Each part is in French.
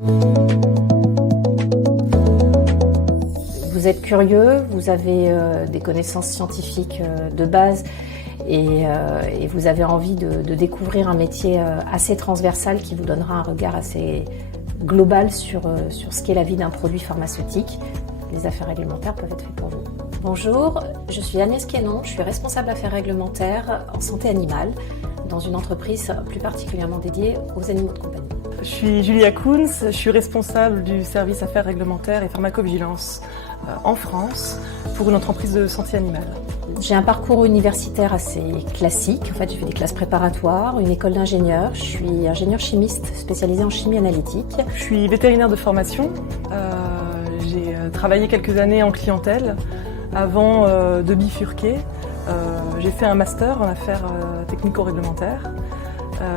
Vous êtes curieux, vous avez des connaissances scientifiques de base et vous avez envie de découvrir un métier assez transversal qui vous donnera un regard assez global sur ce qu'est la vie d'un produit pharmaceutique. Les affaires réglementaires peuvent être faites pour vous. Bonjour, je suis Agnès Quénon, je suis responsable affaires réglementaires en santé animale dans une entreprise plus particulièrement dédiée aux animaux de compagnie. Je suis Julia Koons, je suis responsable du service affaires réglementaires et pharmacovigilance en France pour une entreprise de santé animale. J'ai un parcours universitaire assez classique. En fait, j'ai fait des classes préparatoires, une école d'ingénieur. Je suis ingénieur chimiste spécialisée en chimie analytique. Je suis vétérinaire de formation. J'ai travaillé quelques années en clientèle avant de bifurquer. J'ai fait un master en affaires technico-réglementaires.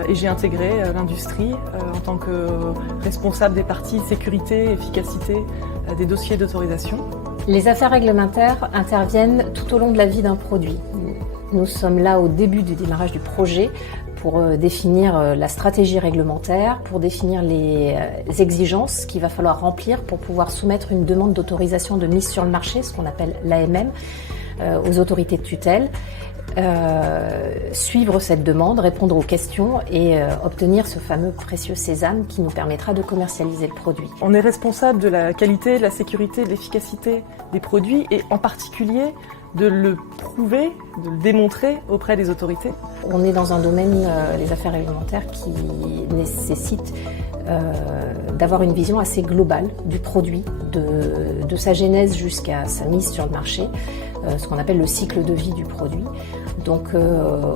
Et j'ai intégré l'industrie en tant que responsable des parties sécurité, efficacité des dossiers d'autorisation. Les affaires réglementaires interviennent tout au long de la vie d'un produit. Nous sommes là au début du démarrage du projet pour définir la stratégie réglementaire, pour définir les exigences qu'il va falloir remplir pour pouvoir soumettre une demande d'autorisation de mise sur le marché, ce qu'on appelle l'AMM, aux autorités de tutelle. Suivre cette demande, répondre aux questions et obtenir ce fameux précieux sésame qui nous permettra de commercialiser le produit. On est responsable de la qualité, de la sécurité, de l'efficacité des produits et en particulier de le prouver, de le démontrer auprès des autorités. On est dans un domaine, les affaires réglementaires, qui nécessite d'avoir une vision assez globale du produit, de sa genèse jusqu'à sa mise sur le marché, ce qu'on appelle le cycle de vie du produit. Donc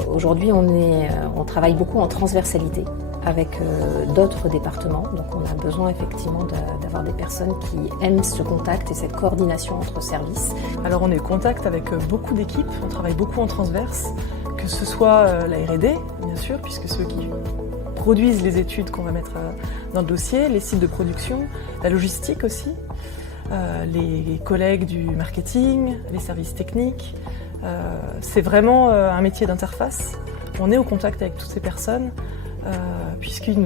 aujourd'hui, on travaille beaucoup en transversalité avec d'autres départements. Donc on a besoin effectivement d'avoir des personnes qui aiment ce contact et cette coordination entre services. Alors on est en contact avec beaucoup d'équipes, on travaille beaucoup en transverse, que ce soit la R&D, bien sûr, puisque ceux qui produisent les études qu'on va mettre dans le dossier, les sites de production, la logistique aussi, les collègues du marketing, les services techniques. C'est vraiment un métier d'interface. On est au contact avec toutes ces personnes puisqu'ils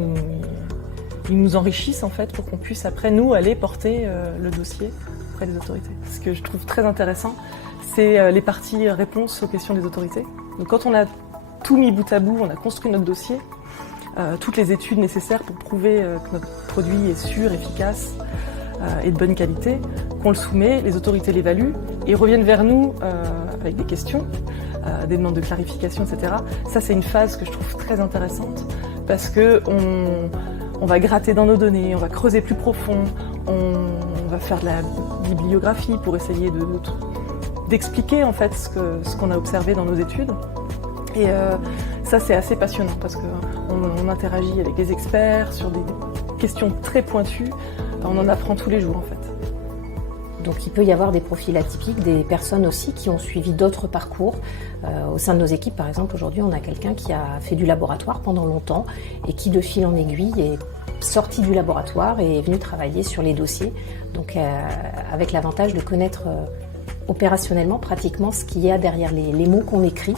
nous enrichissent en fait pour qu'on puisse après nous aller porter le dossier auprès des autorités. Ce que je trouve très intéressant, c'est les parties réponses aux questions des autorités. Donc quand on a tout mis bout à bout, on a construit notre dossier, toutes les études nécessaires pour prouver que notre produit est sûr, efficace et de bonne qualité, qu'on le soumet, les autorités l'évaluent et reviennent vers nous avec des questions, des demandes de clarification, etc. Ça, c'est une phase que je trouve très intéressante parce que on va gratter dans nos données, on va creuser plus profond, on va faire de la bibliographie pour essayer d'expliquer en fait ce qu'on a observé dans nos études. Et ça, c'est assez passionnant parce qu'on interagit avec des experts sur des questions très pointues. On en apprend tous les jours en fait. Donc il peut y avoir des profils atypiques, des personnes aussi qui ont suivi d'autres parcours. Au sein de nos équipes, par exemple, aujourd'hui, on a quelqu'un qui a fait du laboratoire pendant longtemps et qui, de fil en aiguille, est sorti du laboratoire et est venu travailler sur les dossiers. Donc avec l'avantage de connaître opérationnellement, pratiquement, ce qu'il y a derrière les mots qu'on écrit.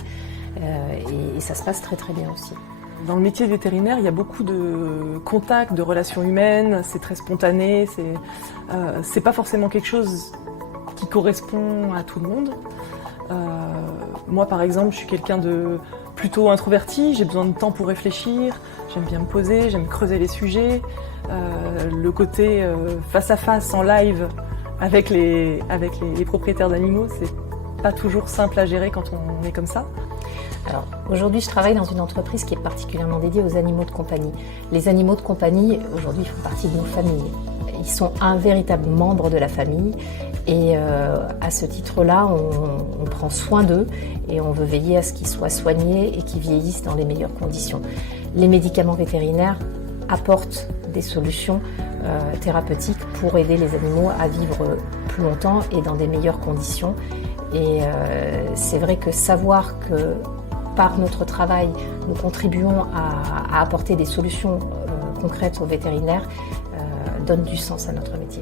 Et ça se passe très très bien aussi. Dans le métier vétérinaire, il y a beaucoup de contacts, de relations humaines, c'est très spontané, c'est pas forcément quelque chose qui correspond à tout le monde. Moi par exemple, je suis quelqu'un de plutôt introverti, j'ai besoin de temps pour réfléchir, j'aime bien me poser, j'aime creuser les sujets. Le côté face à face, en live, avec les propriétaires d'animaux, c'est pas toujours simple à gérer quand on est comme ça. Alors, aujourd'hui, je travaille dans une entreprise qui est particulièrement dédiée aux animaux de compagnie. Les animaux de compagnie, aujourd'hui, font partie de nos familles. Ils sont un véritable membre de la famille et à ce titre-là, on prend soin d'eux et on veut veiller à ce qu'ils soient soignés et qu'ils vieillissent dans les meilleures conditions. Les médicaments vétérinaires apportent des solutions thérapeutiques pour aider les animaux à vivre plus longtemps et dans des meilleures conditions. Et c'est vrai que savoir que par notre travail, nous contribuons à apporter des solutions concrètes aux vétérinaires donne du sens à notre métier.